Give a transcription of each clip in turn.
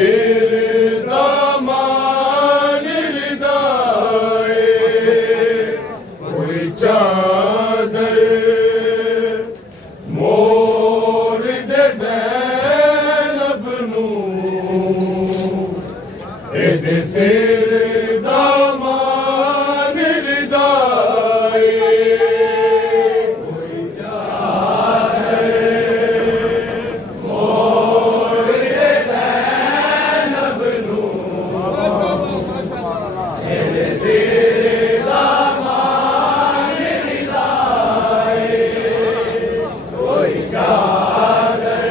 सिर दामान रिदाए कोई चादर मोर दे ज़ैनब नूं एदे सिर दामान रिदाए कोई चादर मोर दे ज़ैनब नूं एदे सिर दामान रिदाए कोई चादर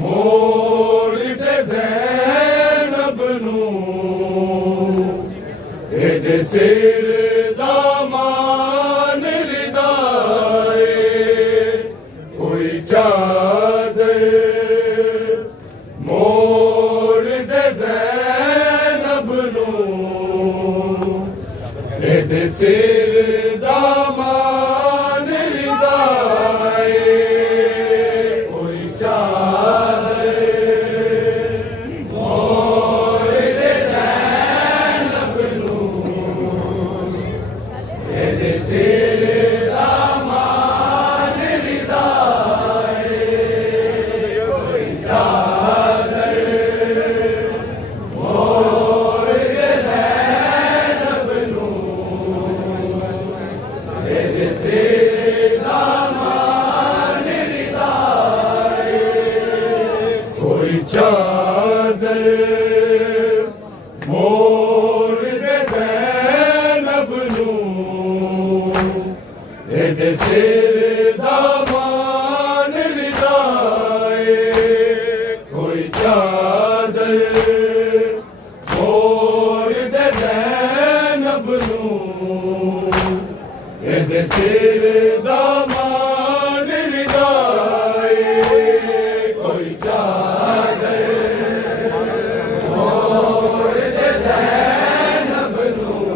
मोर दे ज़ैनब नूं एदे सिर दामान रिदाए कोई चादर मोर दे ज़ैनब नूं एदे सिर दामान रिदाए कोई चादर मोर दे ज़ैनब नूं एदे सिर दामान रिदाए कोई चादर मोर दे ज़ैनब नूं एदे सिर दामान रिदाए कोई चादर मोर दे ज़ैनब नूं एदे सिर दामान रिदाए कोई चादर मोर दे ज़ैनब नूं एदे सिर दामान रिदाए कोई चादर मोर दे ज़ैनब नूं एदे सिर दामान रिदाए कोई चादर मोर दे ज़ैनब नूं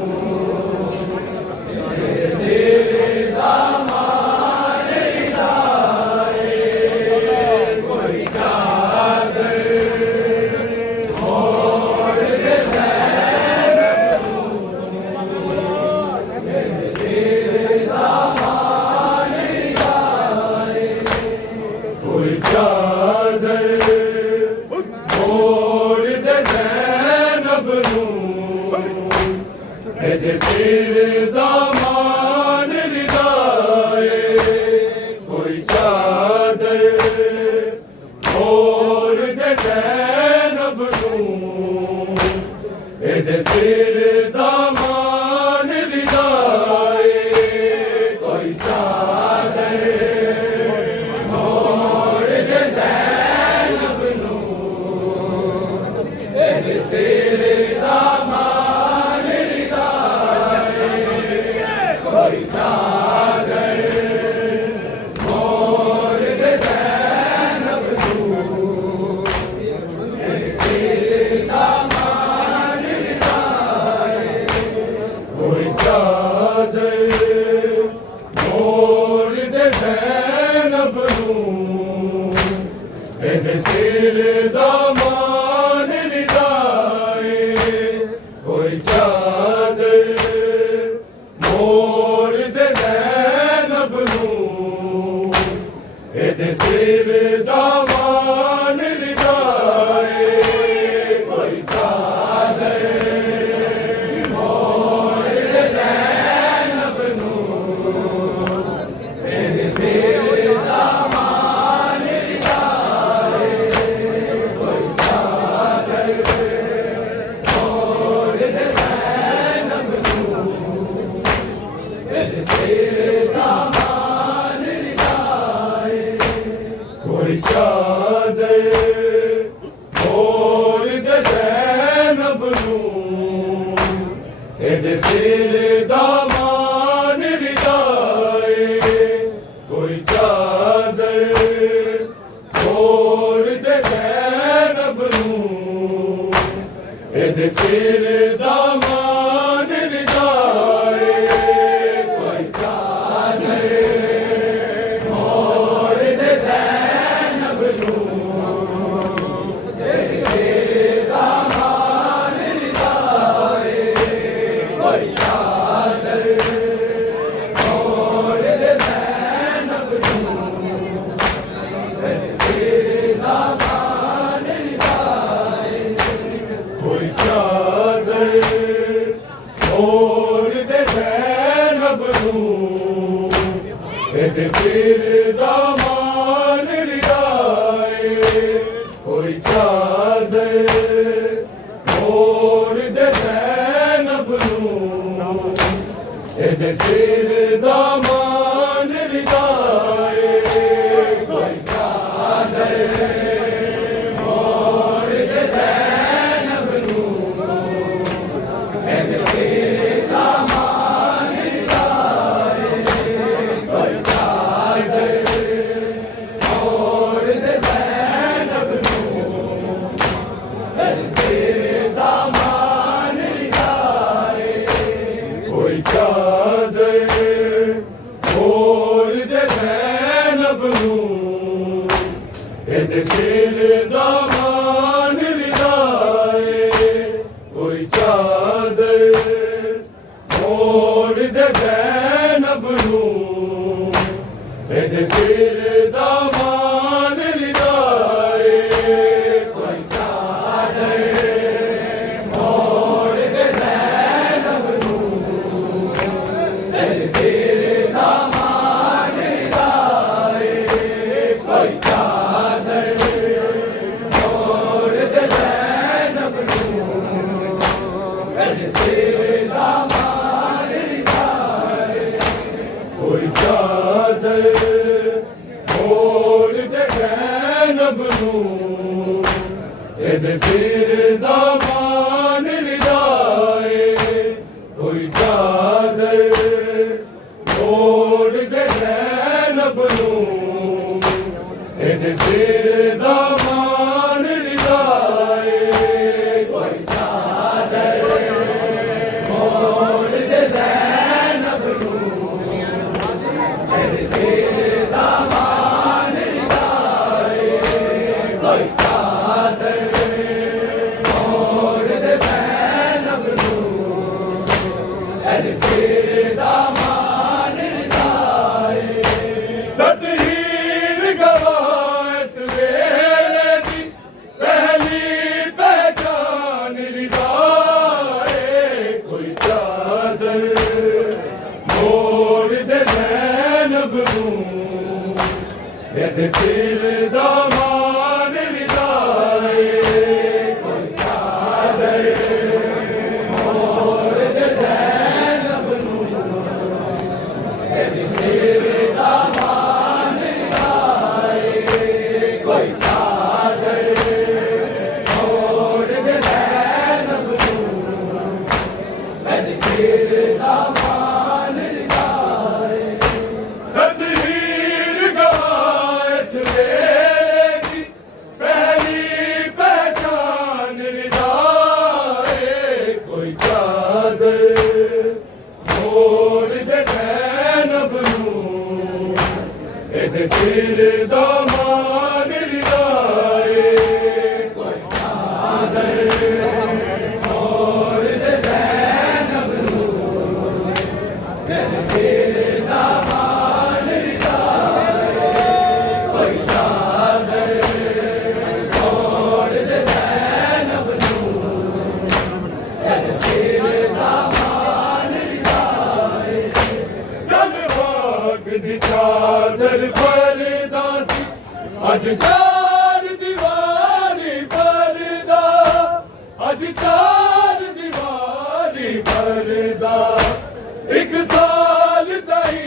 एदे सिर दामान रिदाए कोई चादर मोर दे ज़ैनब नूं एदे सिर दामान रिदाए कोई चादर मोर दे ज़ैनब नूं एदे सिर दामान रिदाए कोई चादर मोर दे ज़ैनब नूं एदे सिर दामान रिदाए कोई चादर मोर दे ज़ैनब नूं एदे सिर दामान रिदाए कोई चादर मोर दे ज़ैनब नूं एदे सिर दामान रिदाए कोई चादर मोर दे ज़ैनब नूं एदे सिर दामान रिदाए कोई चादर मोर दे ज़ैनब नूं एदे सिर दामान रिदाए कोई चादर मोर दे ज़ैनब नूं एदे सिर दामान रिदाए ਇਹਦੇ ਸਿਰ ਦਾ ਮਾਨ ਰਿਦਾਏ ਕੋਈ ਚਾਦਰ ਮੋੜ ਦੇ ਜ਼ੈਨਬ ਨੂੰ ਇਹਦੇ ਸਿਰ ਦਾ ਮਾਨ ਰਿਦਾਏ ਕੋਈ ਚਾਦਰ ਮੋੜ ਦੇ ਜ਼ੈਨਬ ਨੂੰ ਇਹਦੇ ਸਿਰ ਦਾ ਮਾਨ ਰਿਦਾਏ ਕੋਈ ਚਾਦਰ ਮੋੜ ਦੇ ਜ਼ੈਨਬ ਨੂੰ ਇਹਦੇ ਸਿਰ ਦਾ ਮਾਨ ਰਿਦਾਏ ਕੋਈ ਚਾਦਰ ਮੋੜ ਦੇ ਜ਼ੈਨਬ ਨੂੰ ਇਹਦੇ ਸਿਰ ਦਾ ਮਾਨ ਰਿਦਾਏ ਕੋਈ ਚਾਦਰ ਮੋੜ ਦੇ ਜ਼ੈਨਬ ਨੂੰ ਇਹਦੇ ਸਿਰ ਦਾ ਮਾਨ ਰਿਦਾਏ ਕੋਈ ਚਾਦਰ ਮੋੜ ਦੇ ਜ਼ੈਨਬ ਨੂੰ ਇਹਦੇ ਸਿਰ ਦਾ ਮਾਨ ਰਿਦਾਏ ਕੋਈ ਚਾਦਰ ਮੋੜ ਦੇ ਜ਼ੈਨਬ ਨੂੰ ਇਹਦੇ ਸਿਰ ਦਾ ਮਾਨ ਰਿਦਾਏ ਕੋਈ ਚਾਦਰ ਮੋੜ ਦੇ ਜ਼ੈਨਬ ਨੂੰ ਇਹਦੇ ਸਿਰ ਦਾ ਮਾਨ ਰਿਦਾਏ ਕੋਈ ਚਾਦਰ ਮੋੜ ਦੇ ਜ਼ੈਨਬ ਨੂੰ ਇਹਦੇ ਸਿਰ ਦਾ ਮਾਨ ਰਿਦਾਏ ਕੋਈ ਚਾਦਰ ਮੋੜ ਦੇ ਜ਼ੈਨਬ ਨੂੰ ਇਹਦੇ ਸਿਰ ਦਾ ਮਾਨ ਰਿਦਾਏ ਕੋਈ ਚਾਦਰ ਮੋੜ ਦੇ ਜ਼ੈਨਬ ਨੂੰ ਇਹਦੇ ਸਿਰ ਦਾ ਮਾਨ ਰਿਦਾਏ ਕੋਈ ਚਾਦਰ ਮੋੜ ਦੇ ਜ਼ੈਨਬ ਨੂੰ ਇਹਦੇ ਸਿਰ ਦਾ ਮਾਨ ਰਿਦਾਏ ਕੋਈ ਚਾਦਰ ਮੋੜ ਦੇ ਜ਼ੈਨਬ ਨੂੰ ਇਹਦੇ ਸਿਰ ਦਾ ਮਾਨ ਰਿਦਾਏ ਕੋਈ ਚਾਦਰ ਮੋੜ ਦੇ ਜ਼ੈਨਬ ਨੂੰ ਇਹਦੇ ਸਿਰ ਦਾ ਮਾਨ ਰਿਦਾਏ ਤਤਹੀਰ ਗਵਾਹ ਇਸ ਵੇਲੇ ਦੀ ਪਹਿਲੀ ਪਹਿਚਾਨ ਰਿਦਾਏ ਕੋਈ ਚਾਦਰ ਮੋੜ ਦੇ ਜ਼ੈਨਬ ਨੂੰ ਇਹਦੇ ਸਿਰ ਦਾ ਮਾਨ ਰਿਦਾਏ ਕੋਈ ਚਾਦਰ ਮੋੜ ਦੇ ਜ਼ੈਨਬ ਨੂੰ ਇਹਦੇ ਸਿਰ ਦਾ ਮਾਨ ਰਿਦਾਏ ਕੋਈ ਚਾਦਰ ਮੋੜ ਦੇ ਜ਼ੈਨਬ ਨੂੰ ਇਹਦੇ ਸਿਰ ਦਾ ਮਾਨ ਰਿਦਾਏ ਤਤਹੀਰ ਗਵਾਹ ਇਸ ਵੇਲੇ ਦੀ ਪਹਿਲੀ ਪਹਿਚਾਨ ਰਿਦਾਏ ਕੋਈ ਚਾਦਰ ਮੋੜ ਦੇ ਜ਼ੈਨਬ ਨੂੰ ਇਹਦੇ ਸਿਰ ਦਾ ਮਾਨ ਰਿਦਾਏ ਕੋਈ ਚਾਦਰ ਮੋੜ ਦੇ ਜ਼ੈਨਬ ਨੂੰ ਇਹਦੇ ਸਿਰ ਦਾ ਮਾਨ ਰਿਦਾਏ ਕੋਈ ਚਾਦਰ ਮੋੜ ਦੇ ਜ਼ੈਨਬ ਨੂੰ ਇਹਦੇ ਸਿਰ ਦਾ ਮਾਨ ਰਿਦਾਏ ਜਦ ਭਾਗ ਦੀ ਚਾਦਰ ਫਰਦਾ ਸੀ ਅੱਜ ਚਾਰ ਦੀਵਾਰੀ ਪਰਦਾ ਅੱਜ ਚਾਰ ਦੀਵਾਰੀ ਪਰਦਾ ਇੱਕ ਸਾਲ ਤਾਈ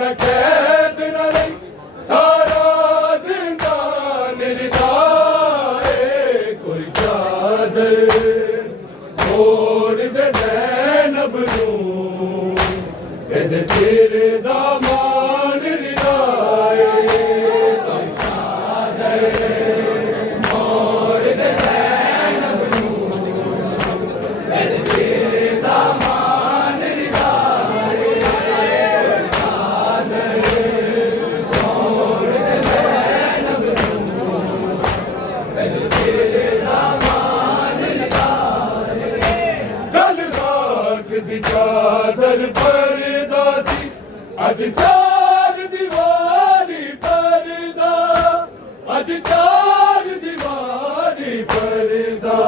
ਨਾ ਕੈਦ ਨਾ ਲਈ ਸਾਰਾ ਜ਼ਿੰਦਾਨ ਰਿਦਾਏ ਕੋਈ ਚਾਦਰ ਮੋੜ ਦੇ ਜ਼ੈਨਬ ਨੂੰ ਇਹਦੇ ਸਿਰ ਦਾ ਮਾਨ ਰਿਦਾਏ ਕੋਈ ਚਾਦਰ ਮੋੜ ਦੇ ਜ਼ੈਨਬ ਨੂੰ कल राख दी चादर परदा सी अज चार दीवारी परदा अज चार दीवारी परदा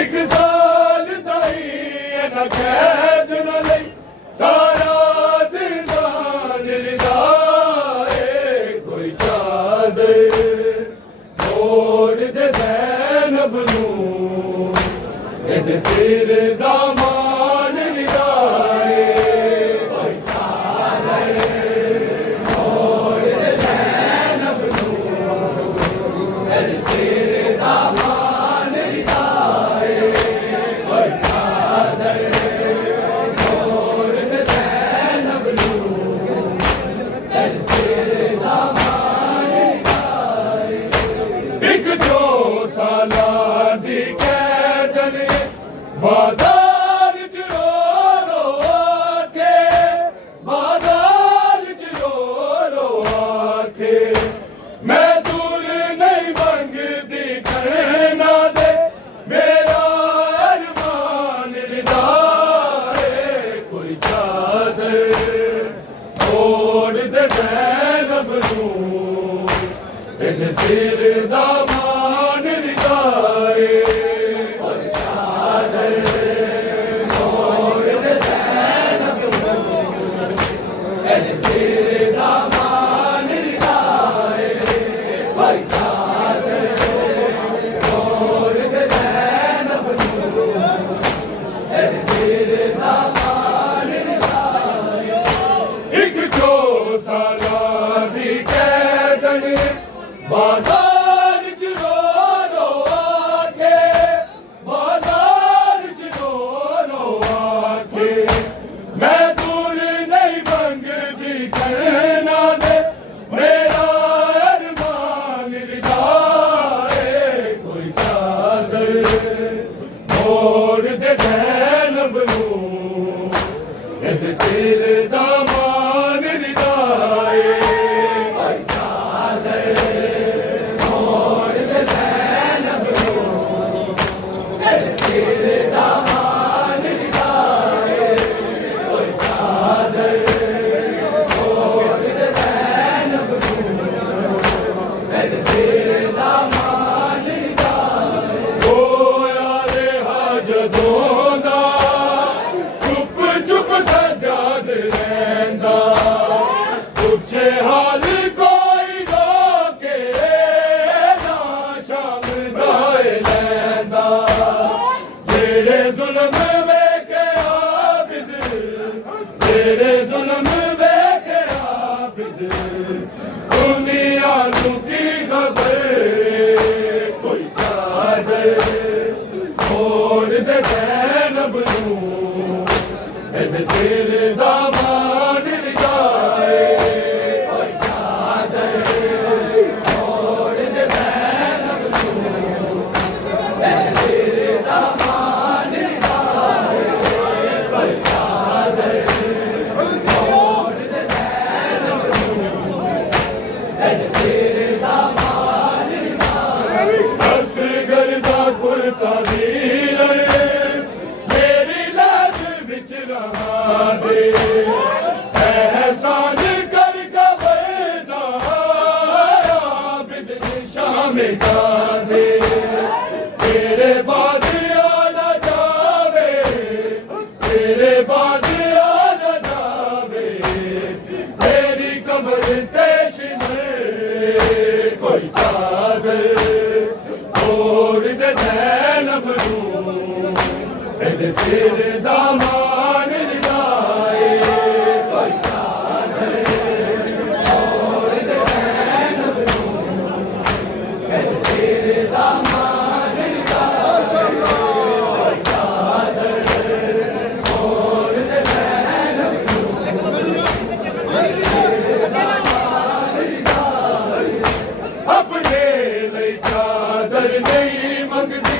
एक साल दाई न कैद न लई सारा जिंदान रिदाए कोई चादर छोड़ दे ज़ैनब नूं एदे सिर दा मान रिदाए कोई चादर छोड़ दे ज़ैनब नूं एदे सिर दा मान रिदाए कोई चादर छोड़ दे ज़ैनब नूं एदे सिर दा मान रिदाए एक जो साला दी कैदन बाजार च रो रो आके बाजार च रो आके मैं दूर नहीं मंगदी कहना दे मेरा अरमान रिदाए कोई चादर छोड़ दे ज़ैनब नूं एदे सिर दा मान रिदाए कोई चादर छोड़ दे ज़ैनब नूं एदे सिर दा मान रिदाए कोई चादर छोड़ दे ज़ैनब नूं एदे सिर दा मान रिदाए एक जो साला दी कैदन बाजार च रो रो आके बाजार च रो आके मैं दूर नहीं मंगदी कहना दे मेरा अरमान रिदाए कोई चादर छोड़ दे ज़ैनब नूं एदे सिर दा मान रिदाए कोई चादर छोड़ दे ज़ैनब नूं एदे सिर दा मान रिदाए कोई चादर छोड़ दे ज़ैनब नूं एदे सिर दा मान रिदाए होया रेहा जदों दा चुप चुप सजाद रैंदा पुछे हाल कोई रोके ना शाम दाए लैंदा जेड़े जुल्म वेखे आबिद जेड़े जुल्म वेखे आबिद दुनिया नूं की खबर कोई चादर छोड़ दे ज़ैनब नूं एदे सिर दा मान रिदाए कोई चादर छोड़ दे ज़ैनब नूं एदे सिर दा मान रिदाए कोई चादर छोड़ दे ज़ैनब नूं एदे सिर दा मान रिदाए असगर दा कुर्ता वीर मेरी लाज विच रहा दे एहसान कर कबरदा आबिद शाम का दे तेरे बाद आना जावे तेरे बाद आना जावे मेरी कमर तेश में कोई चादर छोड़ दे ज़ैनब नूं एदे सिर दा मान रिदाए कोई चादर छोड़ दे ज़ैनब नूं एदे सिर दा मान रिदाए कोई चादर छोड़ दे ज़ैनब नूं एदे सिर दा मान रिदाए अपने लई चादर नहीं मंगदी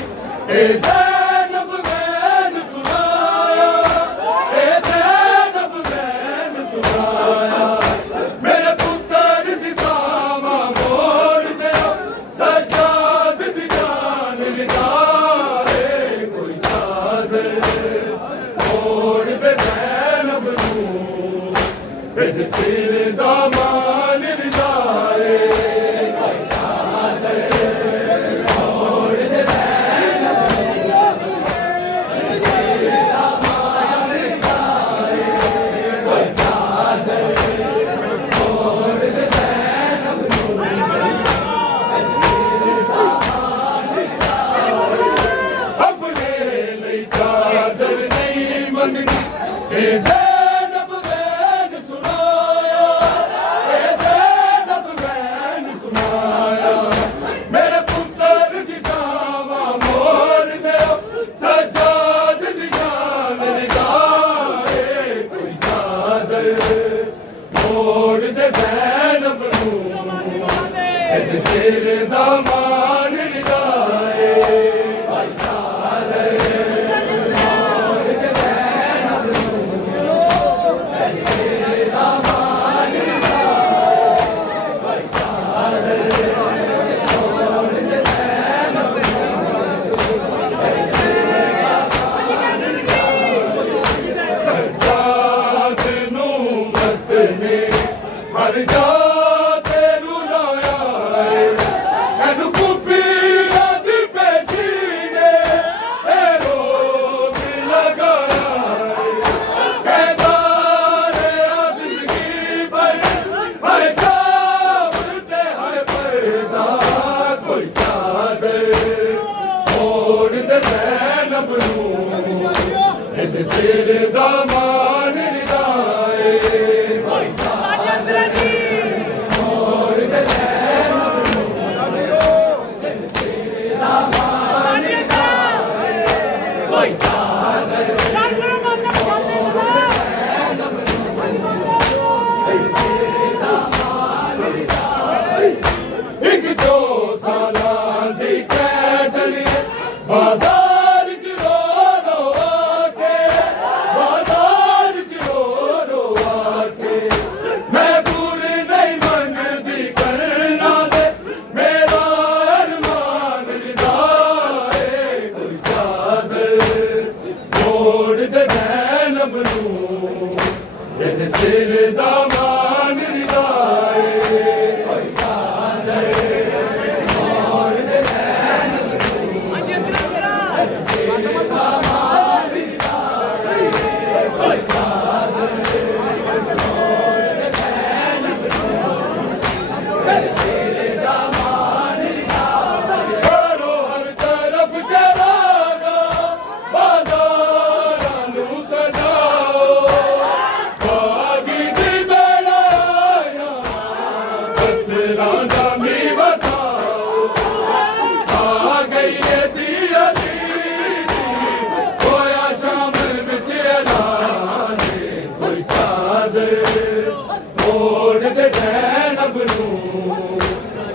ए ज़ैनब मैनू सुनाया ए ज़ैनब मैनू सुनाया मेरे पुत्तर दी सामा मोड़ दे सज्जाद दी जान ਇਹਦੇ ਸਿਰ ਦਾ ਮਾਨ ਰਿਜ਼ਾਏ ਸਿਰ ਦਾ ਮਾਨ ਰਿਜ਼ਾਏ ਸਜਾਦ ਨੂੰ ਮਤ ਨੇ ਹਰ ਜਾ ਸਿਰ ਦਾ ਮਾਨ ਰਿਜ਼ਾਏ ਮੋੜ ਦੇ ਜ਼ੈਨਬ ਨੂੰ ਸਿਰ ਦਾ ਮਾਨ ਰਿਜ਼ਾਏ ਕੋਈ ਚਾਦਰ ਇੱਕ ਦੋ ਸਾਲਾਂ ਦੀ ਕੈਦਲੀ ਬਾਜ਼ਾਰ ਸਿਰ ਦਾ ਮਾਨ ਰਿਜ਼ਾਏ ਕੋਈ ਚਾਦਰ ਮੋੜ ਦੇ ਜ਼ੈਨਬ ਨੂੰ ਸਿਰ ਦਾ ਮਾਨ ਰਿਜ਼ਾਏ ਕੋਈ ਚਾਦਰ ਮੋੜ ਦੇ ਜ਼ੈਨਬ ਨੂੰ ਸਿਰ ਦਾ ਮਾਨ ਰਿਜ਼ਾਏ ਕਰੋ ਹਰ ਤਰਫ ਚਲਾਗਾ ਬਾਜ਼ਾਰਾਂ ਨੂੰ ਸਜਾਓ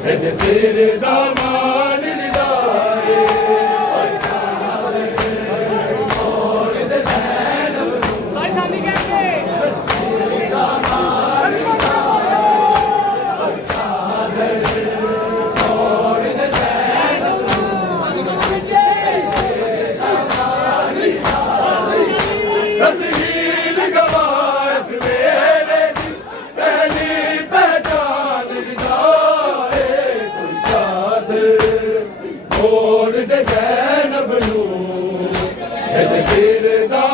ਇਹਦੇ ਸਿਰ ਦਾ ਮਾਨ ਰਿਜ਼ਾਏ ਮੋੜ ਦੇ ਜ਼ੈਨਬ ਨੂੰ ਸਾਈ ਸਾਡੀ ਕਹਿੰਦੇ ਸਿਰ ਦਾ ਮਾਨ ਰਿਜ਼ਾਏ ਮੋੜ ਦੇ ਜ਼ੈਨਬ ਨੂੰ ਸਿਰ ਦਾ ਮਾਨ ਰਿਜ਼ਾਏ ਤਨਹੀਲ ਗਵਾਏ ਸਵੇਰੇ ਦੀ ਪਹਿਲੀ ਪਹਿਚਾਨ ਰਿਜ਼ਾਏ ਮੋੜ ਦੇ ਜ਼ੈਨਬ ਨੂੰ ਇਹਦੇ ਸਿਰ ਦਾ